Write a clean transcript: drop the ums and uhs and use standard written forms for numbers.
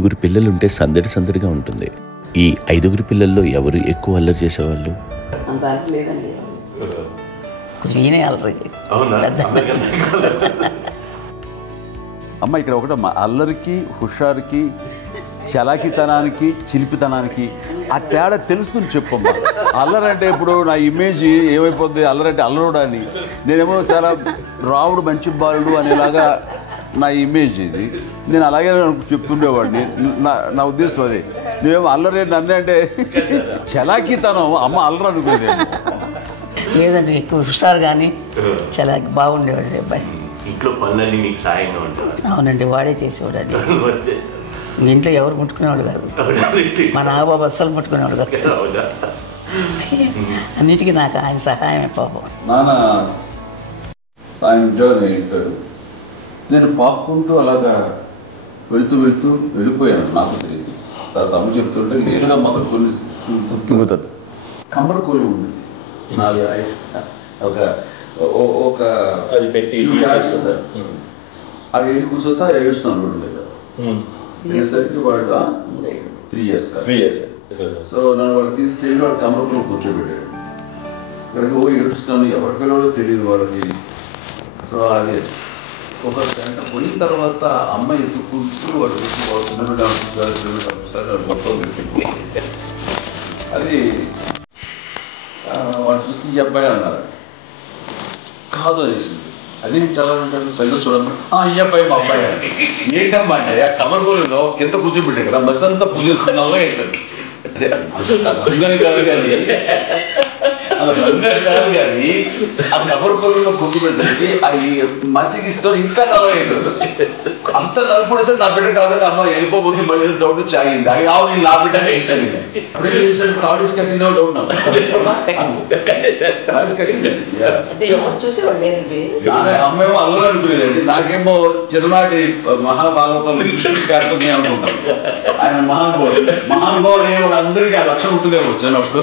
ఐదుగురు పిల్లలుంటే సందడి సందడిగా ఉంటుంది. ఈ ఐదుగురు పిల్లల్లో ఎవరు ఎక్కువ అల్లరి చేసేవాళ్ళు? అమ్మ ఇక్కడ ఒకటమ్మా, అల్లరికి, హుషారుకి, చలాకితనానికి, చిలిపితనానికి ఆ తేడా తెలుసుకుని చెప్పమ్మా. అల్లరంటే ఇప్పుడు నా ఇమేజ్ ఏమైపోద్ది, అల్లరంటే అల్లరుడు అని, నేనేమో చాలా రావుడు మంచి బాలుడు అనేలాగా నా ఇమేజ్ ఇది. నేను అలాగే చెప్తుండేవాడిని. నా ఉద్దేశం అదే. నువ్వేమో అల్లరే నన్ను అంటే చలాకితనం, అమ్మ అల్లరు అనుకునేది. లేదంటే ఎక్కువ హుషారు కానీ చాలా బాగుండేవాడు అబ్బాయి. ఇంట్లో పనులన్నీ మీకు సాయంగా ఉంటాయి? అవునండి, వాడే చేసేవాడు. అది ఇంట్లో ఎవరు ముట్టుకునేవాడు కాదు, మా నాగబాబు అస్సలు ముట్టుకునేవాడు కాదు. అన్నిటికీ నాకు ఆయన సహాయమే పాపం. నాన్న ఆయన ఉద్యోగం చెప్పాడు, నేను పాక్కుంటూ అలాగా వెళుతూ వెళ్ళిపోయాను. నాకు తెలియదు. తర్వాత అమ్మ చెప్తుంటే నేరుగా మొదలు కొన్ని కమ్మడి కూలి ఉంది నాది. ఒక అది పెట్టి అది వెళ్ళి కూర్చోతా ఏడుస్తాను రోడ్డు మీద. సరికి వాడు 3 years. సో నన్ను వాడు తీసుకెళ్ళి వాడు కమ్మడిలో కూర్చోబెట్టాడు. ఇక్కడికి ఏడుస్తాను, ఎవరికి వెళ్ళాడో తెలియదు వాళ్ళకి. సో అది ఒక గంట పోయిన తర్వాత అమ్మ ఎత్తుకుంటూ వాడు మొత్తం పెట్టింది. అది వాడు చూసి ఈ అబ్బాయి అన్నారు. కాదు అనేసింది. అది చాలా ఉంటాడు సంగతి చూడమ్మా, ఈ అబ్బాయి మా అబ్బాయి అని. ఏంటమ్మా అంటే ఆ కమర్గోలులో కింద కూర్చోబెట్టాడు కదా, బస్ అంతా పూజిస్తున్నావా ఏంటంటే రంగని కాదు కానీ ఆ కబర్గోలులో కూర్చోబెట్టడానికి అది మసిగిస్తూ ఇంకా నవ్వలేదు. అంత నలుపుడేసాడు. నా బిడ్డ కాదు అమ్మ వెళ్ళిపోతుంది, మళ్ళీ డౌట్ చాగింది. అది నేను నా బిడ్డ వేసాను. అప్పుడే చేశాడు కాడీస్ కట్టిన డౌట్ అమ్మేమో అల్లు అనుకునేదండి. నాకేమో చిన్ననాటి మహాభారతం అనుకుంటాం. ఆయన మహానుభావుడు ఏమో అందరికీ ఆ లక్ష్యం ఉంటుందేమో వచ్చినప్పుడు